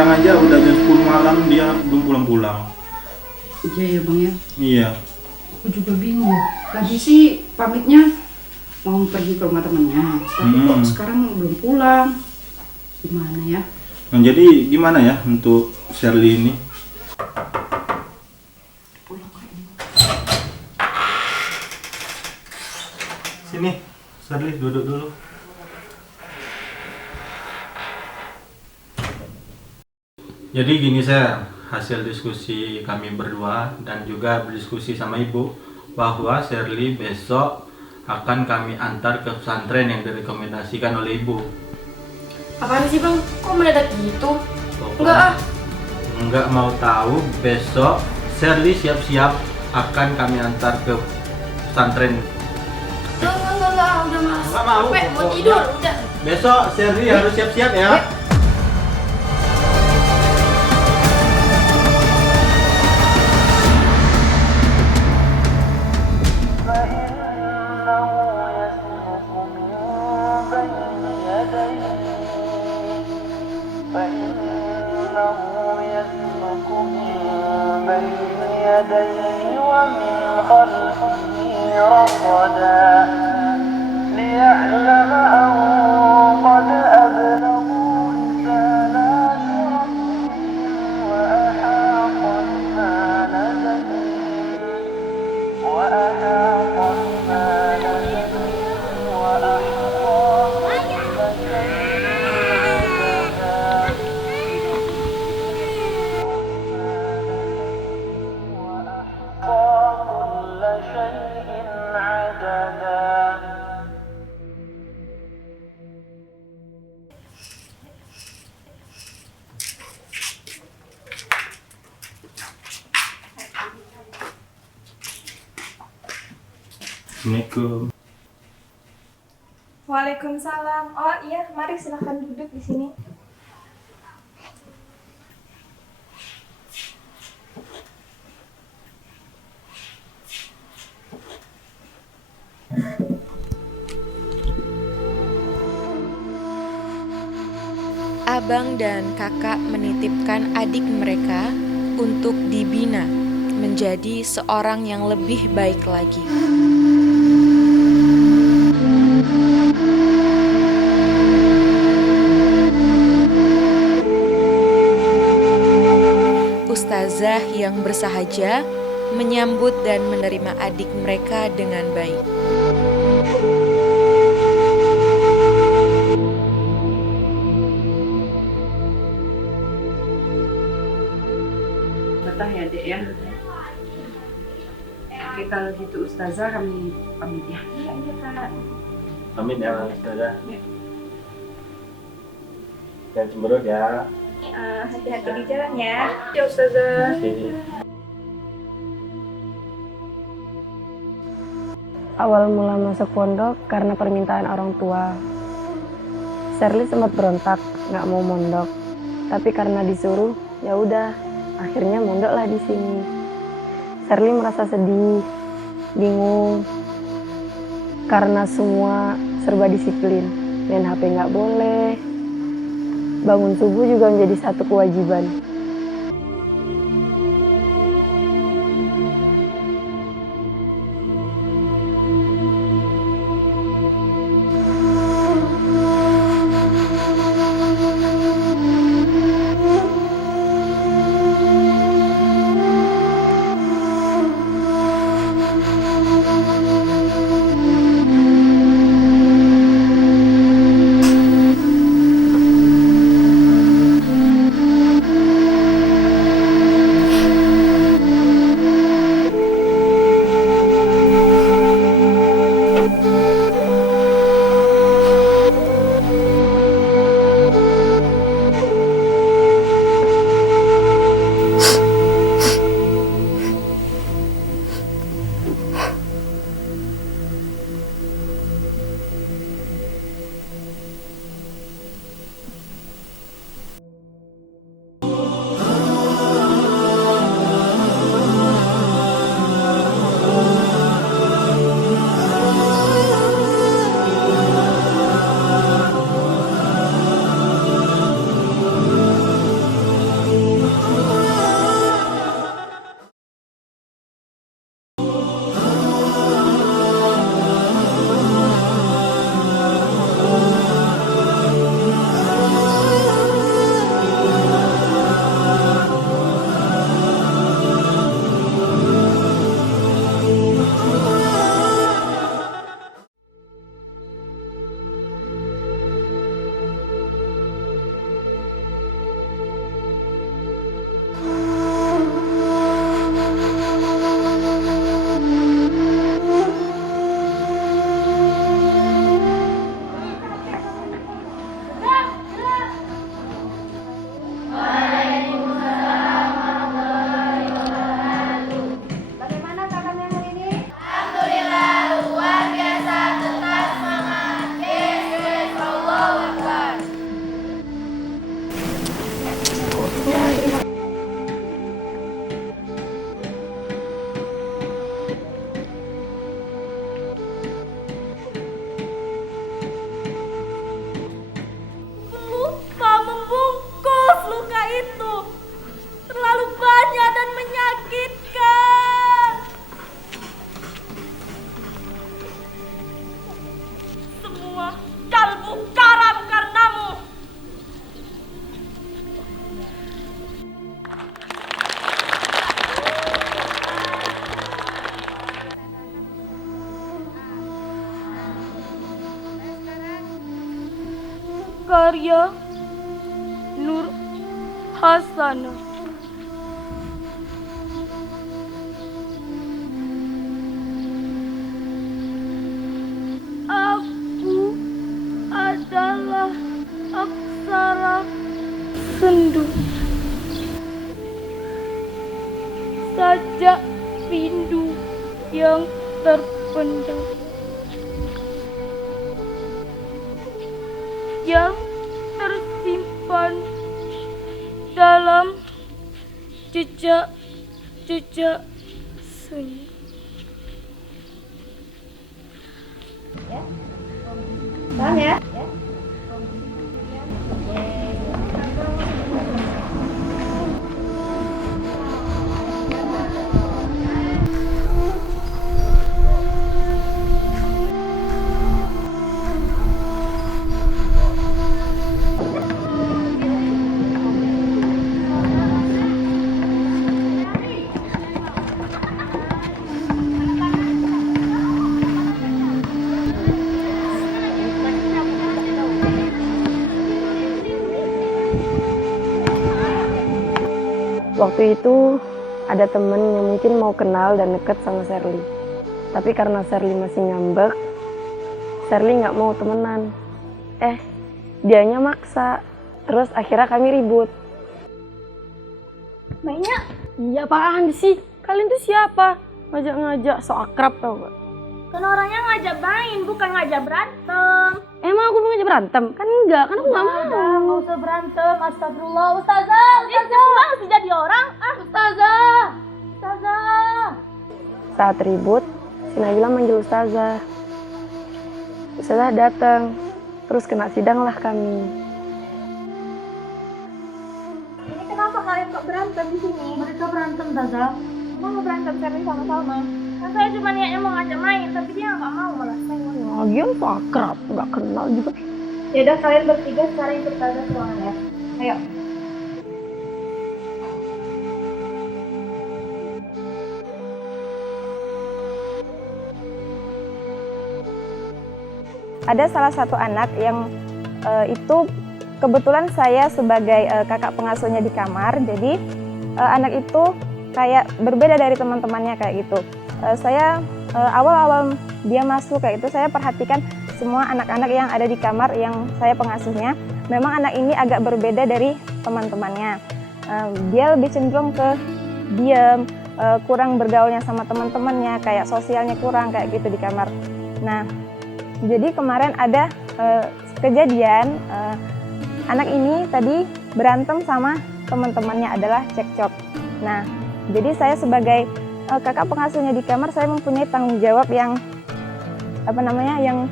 sekarang aja udah jam 10 malam dia belum pulang-pulang. Iya ya bang ya. Iya. Aku juga bingung. Tadi sih pamitnya mau pergi ke rumah temennya, tapi kok sekarang belum pulang. Gimana ya? Nah, jadi gimana ya untuk Shirley ini? Sini, Shirley duduk dulu. Jadi gini saya, hasil diskusi kami berdua dan juga berdiskusi sama ibu bahwa Shirley besok akan kami antar ke pesantren yang direkomendasikan oleh ibu. Apaan sih bang? Kok mendadak gitu? Pokoknya nggak mau tahu, besok Shirley siap-siap akan kami antar ke pesantren. Enggak, udah malas. Nggak mau, Capek, mau pokoknya. tidur, udah. Besok Shirley harus siap-siap ya. Assalamualaikum. Waalaikumsalam. Oh iya, mari silahkan duduk di sini. Abang dan kakak menitipkan adik mereka untuk dibina menjadi seorang yang lebih baik lagi. Ustazah yang bersahaja menyambut dan menerima adik mereka dengan baik. Betah ya dek ya. Oke kalau gitu Ustazah kami pamit ya. Iya kak. Pamit ya, Ustazah. Jangan cemberut ya. Hati-hati di jalan ya. Ya Ustazah. Awal mula masuk pondok karena permintaan orang tua. Shirley sempat berontak, nggak mau mondok. Tapi karena disuruh, ya udah, akhirnya mondoklah di sini. Shirley merasa sedih, bingung, karena semua serba disiplin. Main HP nggak boleh, bangun subuh juga menjadi satu kewajiban. semua kalbu karam karenamu. Karya Nur Hasanah. Aku adalah aksara sendu, sajak rindu yang terpendam, yang tersimpan dalam jejak-jejak sunyi. Paham ya? Waktu itu ada temen yang mungkin mau kenal dan deket sama Sherly. Tapi karena Sherly masih ngambek, Sherly nggak mau temenan. Dianya maksa. Terus akhirnya kami ribut. Mainnya Iya apaan sih? Kalian tuh siapa? Ngajak-ngajak so akrab tau gak? kan orangnya ngajak main, bukan ngajak berantem. Emang aku mau ngajak berantem? Kan enggak, kan aku nggak mau. Nggak usah berantem, astagfirullah. Ustazah masih jadi orang. Ustazah. Saat ribut, si Nabila manggil Ustazah. Ustazah datang, terus kena sidang lah kami. Ini kenapa kalian kok berantem di sini? Mereka berantem, Ustazah. Mau berantem Sherly sama Salma. Kan saya cuma niatnya mau ngajak main, tapi dia nggak mau malah. Lagian so akrab, nggak kenal juga. Ya udah, kalian bertiga sekarang ikut Ustazah ke ruangan ya. Ayo. Ada salah satu anak yang itu kebetulan saya sebagai kakak pengasuhnya di kamar, jadi anak itu kayak berbeda dari teman-temannya kayak gitu. Saya awal-awal dia masuk kayak itu, saya perhatikan semua anak-anak yang ada di kamar yang saya pengasuhnya. Memang anak ini agak berbeda dari teman-temannya. Dia lebih cenderung ke diam, kurang bergaulnya sama teman-temannya, kayak sosialnya kurang kayak gitu di kamar. Nah, jadi kemarin ada kejadian anak ini tadi berantem sama teman-temannya, adalah cekcok. Nah, jadi saya sebagai kakak pengasuhnya di kamar, saya mempunyai tanggung jawab yang yang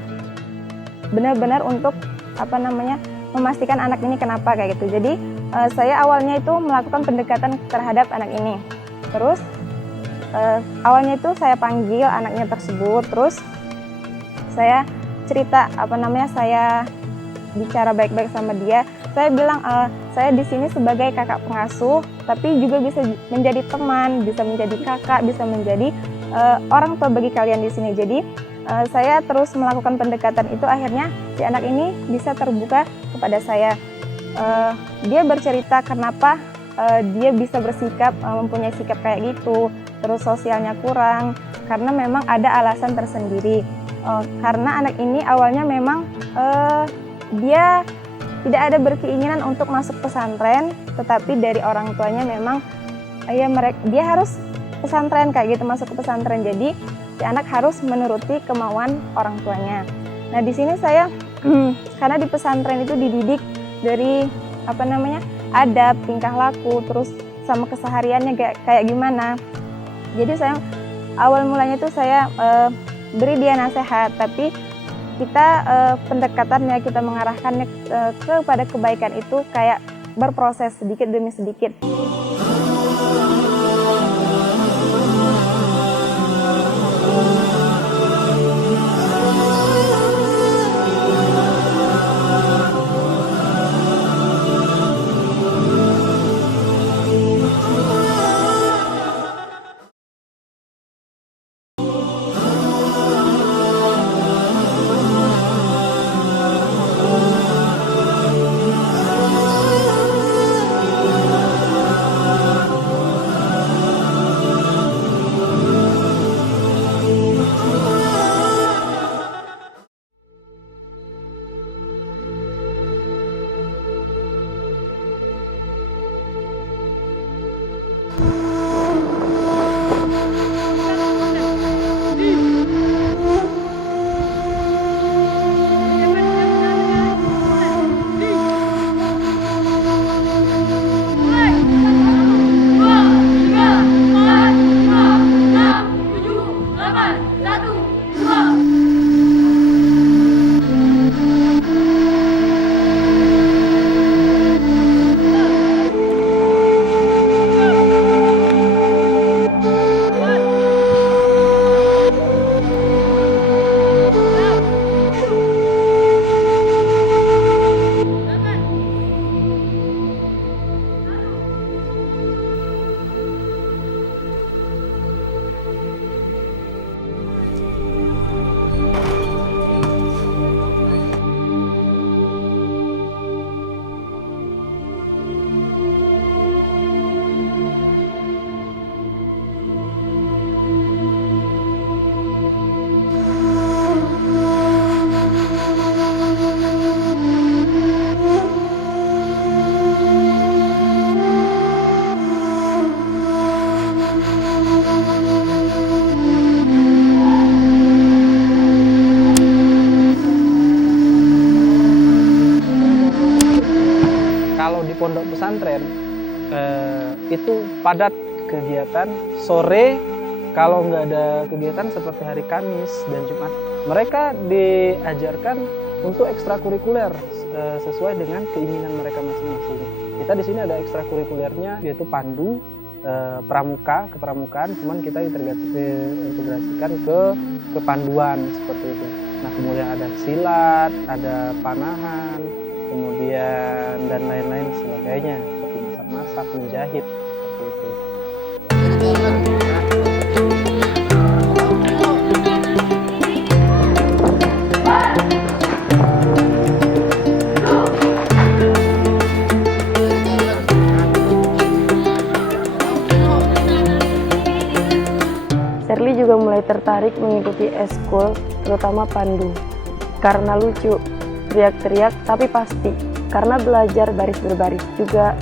benar-benar untuk memastikan anak ini kenapa kayak gitu. Jadi saya awalnya itu melakukan pendekatan terhadap anak ini. Terus awalnya itu saya panggil anaknya tersebut, terus saya cerita saya bicara baik-baik sama dia. Saya bilang saya di sini sebagai kakak pengasuh, tapi juga bisa menjadi teman, bisa menjadi kakak, bisa menjadi orang tua bagi kalian di sini. Jadi saya terus melakukan pendekatan itu, akhirnya si anak ini bisa terbuka kepada saya. Dia bercerita kenapa dia bisa bersikap, mempunyai sikap kayak gitu, terus sosialnya kurang, karena memang ada alasan tersendiri. Karena anak ini awalnya memang dia tidak ada berkeinginan untuk masuk pesantren, tetapi dari orang tuanya memang dia harus pesantren kayak gitu, masuk ke pesantren. Jadi si anak harus menuruti kemauan orang tuanya. Nah, di sini saya karena di pesantren itu dididik dari adab, tingkah laku, terus sama kesehariannya kayak gimana. Jadi saya awal mulanya itu saya beri dia nasihat, tapi kita pendekatannya, kita mengarahkannya kepada kebaikan itu kayak berproses sedikit demi sedikit. pondok pesantren itu padat kegiatan. Sore kalau nggak ada kegiatan seperti hari Kamis dan Jumat, mereka diajarkan untuk ekstrakurikuler sesuai dengan keinginan mereka masing-masing. Kita di sini ada ekstrakurikulernya yaitu pandu, pramuka, kepramukaan, cuman kita integrasikan ke kepanduan seperti itu. Nah, kemudian ada silat, ada panahan, kemudian dan lain-lain sebagainya seperti masak-masak, menjahit seperti itu. Sherly juga mulai tertarik mengikuti eskul, terutama pandu. Karena lucu, teriak-teriak tapi pasti. Karena belajar baris berbaris juga.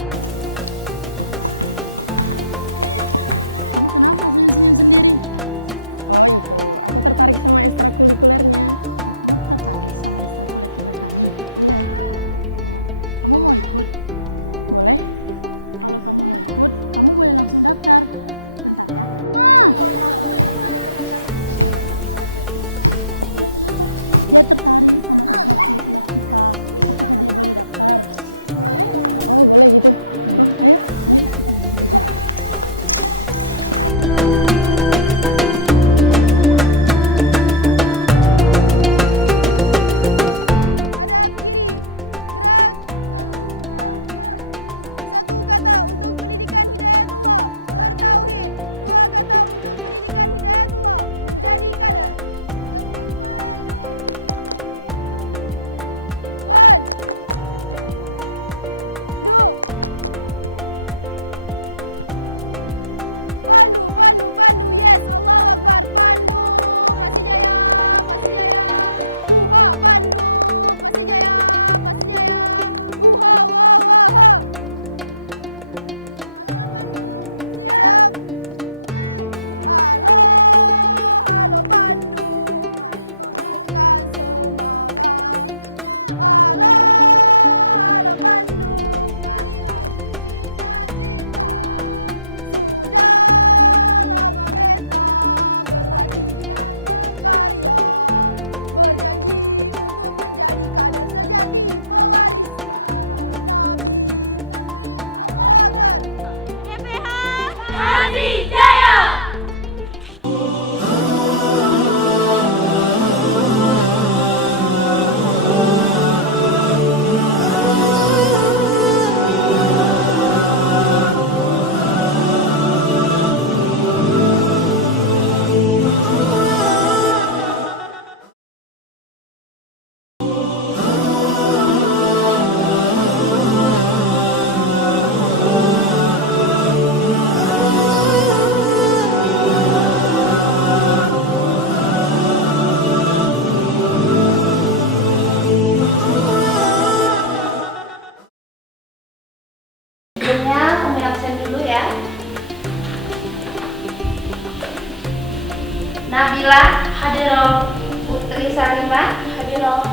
Nabila Hadiroh Putri Salimah Hadiroh,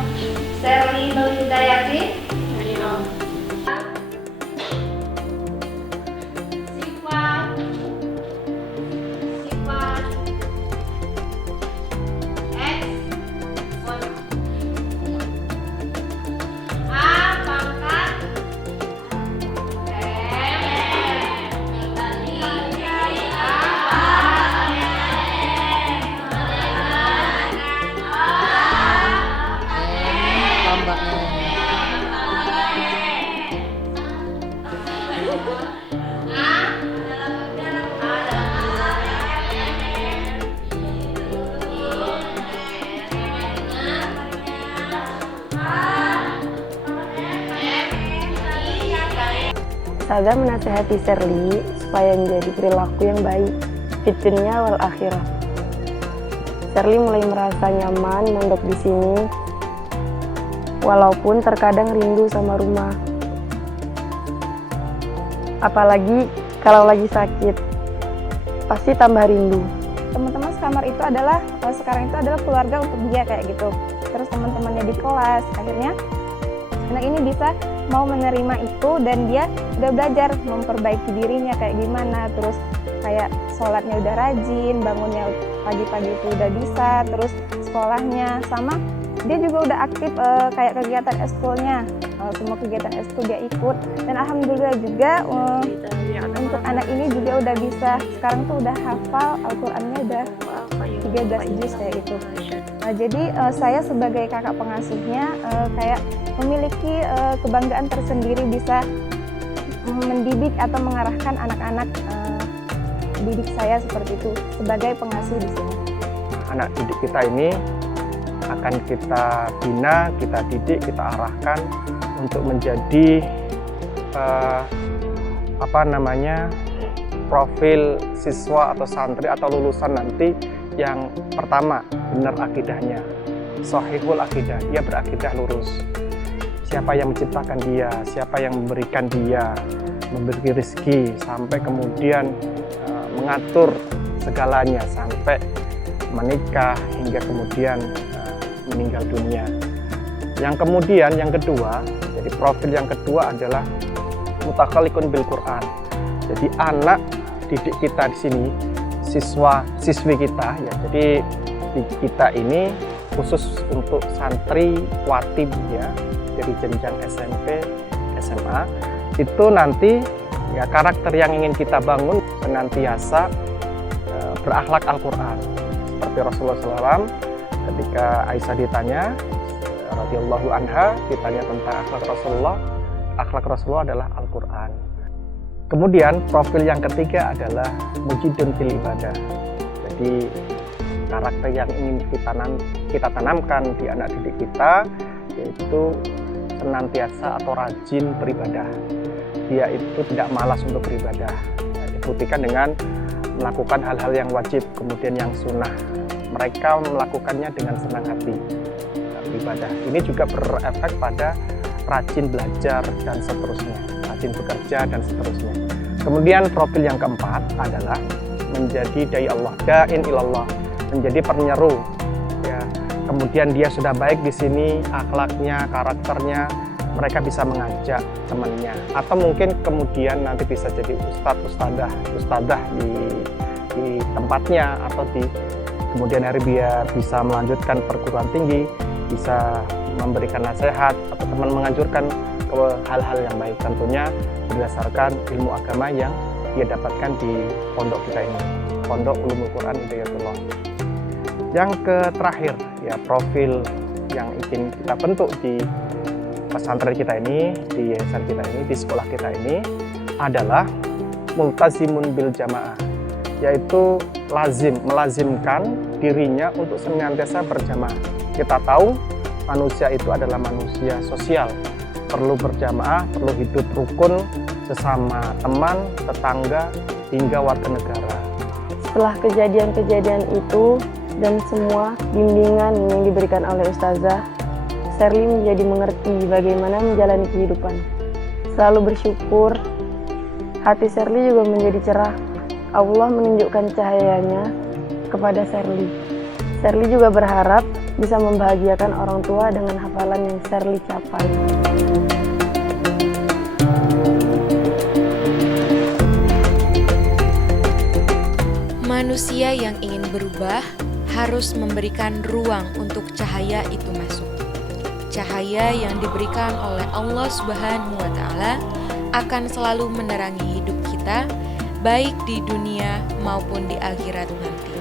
Sherly Nur Hidayati Hadiroh, Sifat X A pangkat Sada menasehati Sherly supaya menjadi perilaku yang baik di dunia wal akhirah. Sherly mulai merasa nyaman mondok di sini, walaupun terkadang rindu sama rumah. Apalagi kalau lagi sakit, pasti tambah rindu. Teman-teman sekamar itu adalah sekarang itu adalah keluarga untuk dia kayak gitu. Terus teman-temannya di kelas, akhirnya Anak ini bisa mau menerima itu dan dia udah belajar memperbaiki dirinya kayak gimana, terus kayak sholatnya udah rajin, bangunnya pagi-pagi itu udah bisa, terus sekolahnya sama dia juga udah aktif kayak kegiatan ekskulnya, semua kegiatan ekskul dia ikut, dan alhamdulillah juga untuk anak ini juga udah bisa, sekarang tuh udah hafal Al-Qur'annya udah 13 juz kayak gitu. Jadi saya sebagai kakak pengasuhnya kayak memiliki kebanggaan tersendiri bisa mendidik atau mengarahkan anak-anak didik saya seperti itu sebagai pengasuh di sini. Anak didik kita ini akan kita bina, kita didik, kita arahkan untuk menjadi profil siswa atau santri atau lulusan nanti yang pertama benar akidahnya, shahihul akidah, dia berakidah lurus. Siapa yang menciptakan dia, siapa yang memberikan dia, memberi rezeki, sampai kemudian mengatur segalanya sampai menikah hingga kemudian meninggal dunia. Yang kemudian yang kedua, jadi profil yang kedua adalah mutakhalikun bil Quran. Jadi anak didik kita di sini, siswi kita ya. Jadi kita ini khusus untuk santri watib ya, dari jenjang SMP, SMA. Itu nanti ya karakter yang ingin kita bangun senantiasa berakhlak Al-Quran. Seperti Rasulullah SAW ketika Aisyah ditanya, radhiyallahu anha, ditanya tentang akhlak Rasulullah adalah Al-Quran. Kemudian profil yang ketiga adalah mujidun fil ibadah. Jadi karakter yang ingin kita tanamkan di anak didik kita yaitu senantiasa atau rajin beribadah. Dia itu tidak malas untuk beribadah. Dibuktikan dengan melakukan hal-hal yang wajib, kemudian yang sunnah. Mereka melakukannya dengan senang hati beribadah. Ini juga berefek pada rajin belajar dan seterusnya, rajin bekerja dan seterusnya. Kemudian profil yang keempat adalah menjadi dai Allah, da'in ilallah, menjadi penyeru. Ya, kemudian dia sudah baik di sini, akhlaknya, karakternya, mereka bisa mengajak temannya, atau mungkin kemudian nanti bisa jadi ustadzah di tempatnya, atau di kemudian hari dia bisa melanjutkan perguruan tinggi, bisa memberikan nasihat atau teman menganjurkan ke hal-hal yang baik, tentunya berdasarkan ilmu agama yang dia dapatkan di pondok kita ini, Pondok Ulumul Quran Hidayatullah. Yang terakhir ya, profil yang ingin kita bentuk di pesantren kita ini, di yayasan kita ini, di sekolah kita ini adalah multazimun bil jamaah, yaitu melazimkan dirinya untuk senantiasa berjamaah. Kita tahu manusia itu adalah manusia sosial, perlu berjamaah, perlu hidup rukun sesama teman, tetangga, hingga warga negara. Setelah kejadian-kejadian itu dan semua bimbingan yang diberikan oleh Ustazah, Sherly menjadi mengerti bagaimana menjalani kehidupan. Selalu bersyukur, hati Sherly juga menjadi cerah. Allah menunjukkan cahayanya kepada Sherly. Sherly juga berharap bisa membahagiakan orang tua dengan hafalan yang Sherly capai. Manusia yang ingin berubah harus memberikan ruang untuk cahaya itu masuk. Cahaya yang diberikan oleh Allah Subhanahu wa Ta'ala akan selalu menerangi hidup kita, baik di dunia maupun di akhirat nanti.